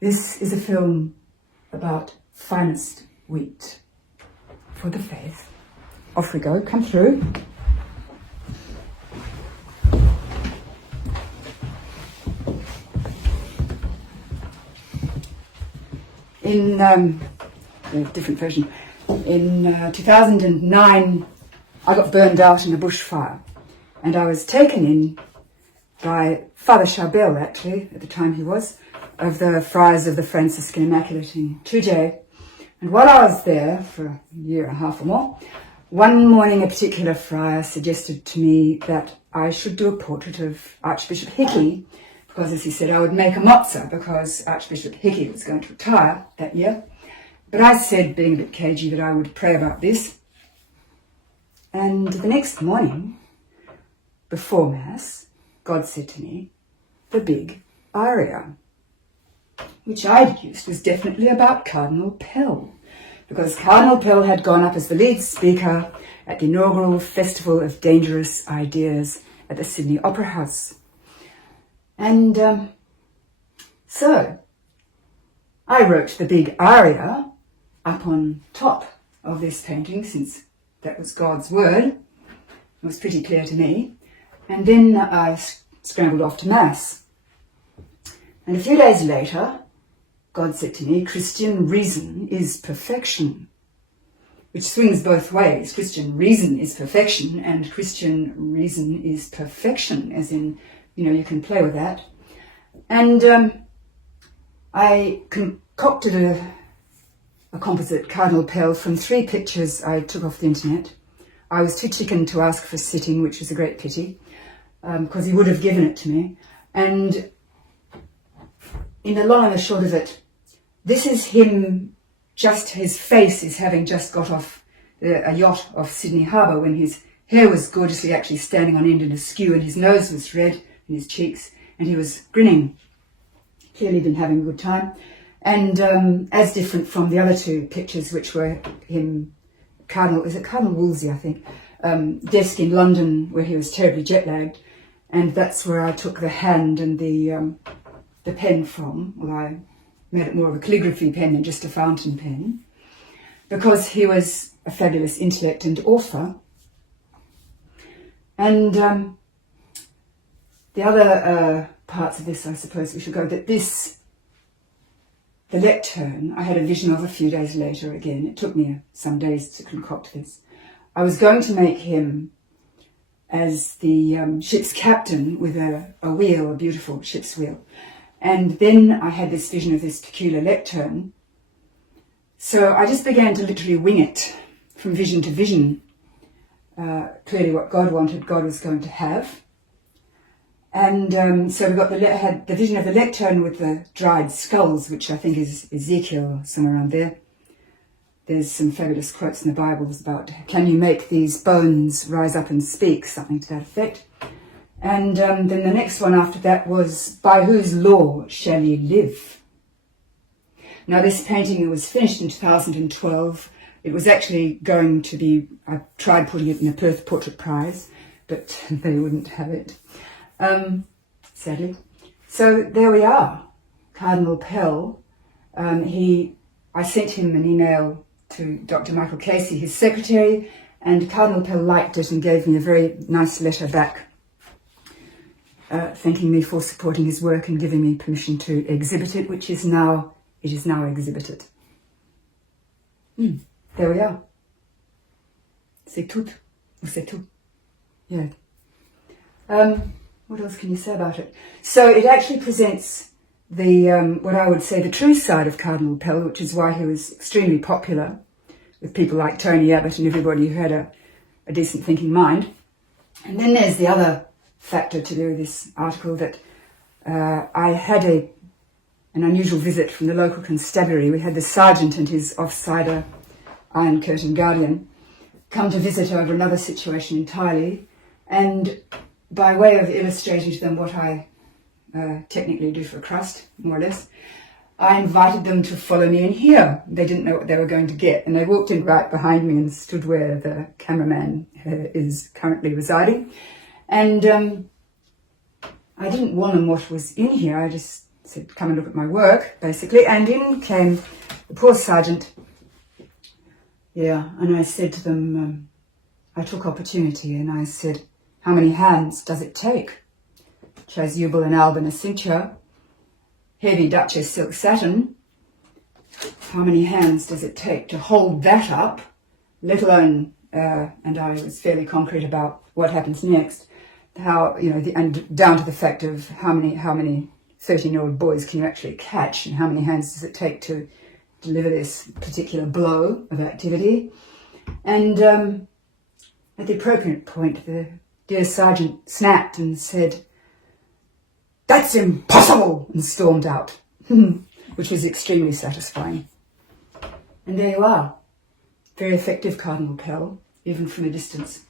This is a film about finest wheat for the faith. Off we go, come through. In a different version, in 2009, I got burned out in a bushfire, and I was taken in by Father Charbel, actually, at the time he was, of the Friars of the Franciscan Immaculate in Tujay. And while I was there for a year and a half or more, one morning a particular friar suggested to me that I should do a portrait of Archbishop Hickey, because, as he said, I would make a mozza because Archbishop Hickey was going to retire that year. But I said, being a bit cagey, that I would pray about this. And the next morning, before Mass, God said to me, the big aria, which I deduced was definitely about Cardinal Pell, because Cardinal Pell had gone up as the lead speaker at the inaugural Festival of Dangerous Ideas at the Sydney Opera House. And so I wrote the big aria up on top of this painting, since that was God's word. It was pretty clear to me. And then I scrambled off to Mass. And a few days later, God said to me, Christian reason is perfection, which swings both ways. Christian reason is perfection, and Christian reason is perfection, as in, you can play with that. And I concocted a composite Cardinal Pell from 3 pictures I took off the internet. I was too chicken to ask for sitting, which is a great pity, because he would have given it to me. And in the long and the short of it, this is him, just his face is having just got off a yacht off Sydney Harbour, when his hair was gorgeously actually standing on end and askew, and his nose was red in his cheeks, and he was grinning. Clearly been having a good time. And as different from the other 2 pictures, which were him, Cardinal Wolsey, I think, desk in London, where he was terribly jet-lagged, and that's where I took the hand and the pen from. Well, I made it more of a calligraphy pen than just a fountain pen, because he was a fabulous intellect and author. And the other parts of this, I suppose we should go, that the lectern, I had a vision of a few days later again. It took me some days to concoct this. I was going to make him as the ship's captain with a wheel, a beautiful ship's wheel. And then I had this vision of this peculiar lectern. So I just began to literally wing it from vision to vision. Clearly what God wanted, God was going to have. And so we had the vision of the lectern with the dried skulls, which I think is Ezekiel, somewhere around there. There's some fabulous quotes in the Bible about, can you make these bones rise up and speak, something to that effect. And then the next one after that was, by whose law shall ye live? Now this painting was finished in 2012. It was actually going to be, I tried putting it in the Perth Portrait Prize, but they wouldn't have it. Sadly. So there we are, Cardinal Pell. I sent him an email to Dr. Michael Casey, his secretary, and Cardinal Pell liked it and gave me a very nice letter back, thanking me for supporting his work and giving me permission to exhibit it, it is now exhibited. There we are. C'est tout. C'est tout. Yeah. What else can you say about it? So it actually presents the, what I would say, the true side of Cardinal Pell, which is why he was extremely popular with people like Tony Abbott and everybody who had a decent thinking mind. And then there's the other factor to do with this article, that I had an unusual visit from the local constabulary. We had the sergeant and his off-sider Iron Curtain Guardian come to visit over another situation entirely, and by way of illustrating to them what I technically do for a crust, more or less, I invited them to follow me in here. They didn't know what they were going to get, and they walked in right behind me and stood where the cameraman is currently residing. And I didn't warn them what was in here. I just said, come and look at my work, basically. And in came the poor sergeant. Yeah, and I said to them, I took opportunity and I said, how many hands does it take? Chasuble and Alban cincture, heavy Duchess silk satin. How many hands does it take to hold that up, let alone, and I was fairly concrete about what happens next, how, and down to the fact of how many 13-year-old boys can you actually catch, and how many hands does it take to deliver this particular blow of activity. And at the appropriate point, the dear sergeant snapped and said, "That's impossible," and stormed out, which was extremely satisfying. And there you are. Very effective Cardinal Pell, even from a distance.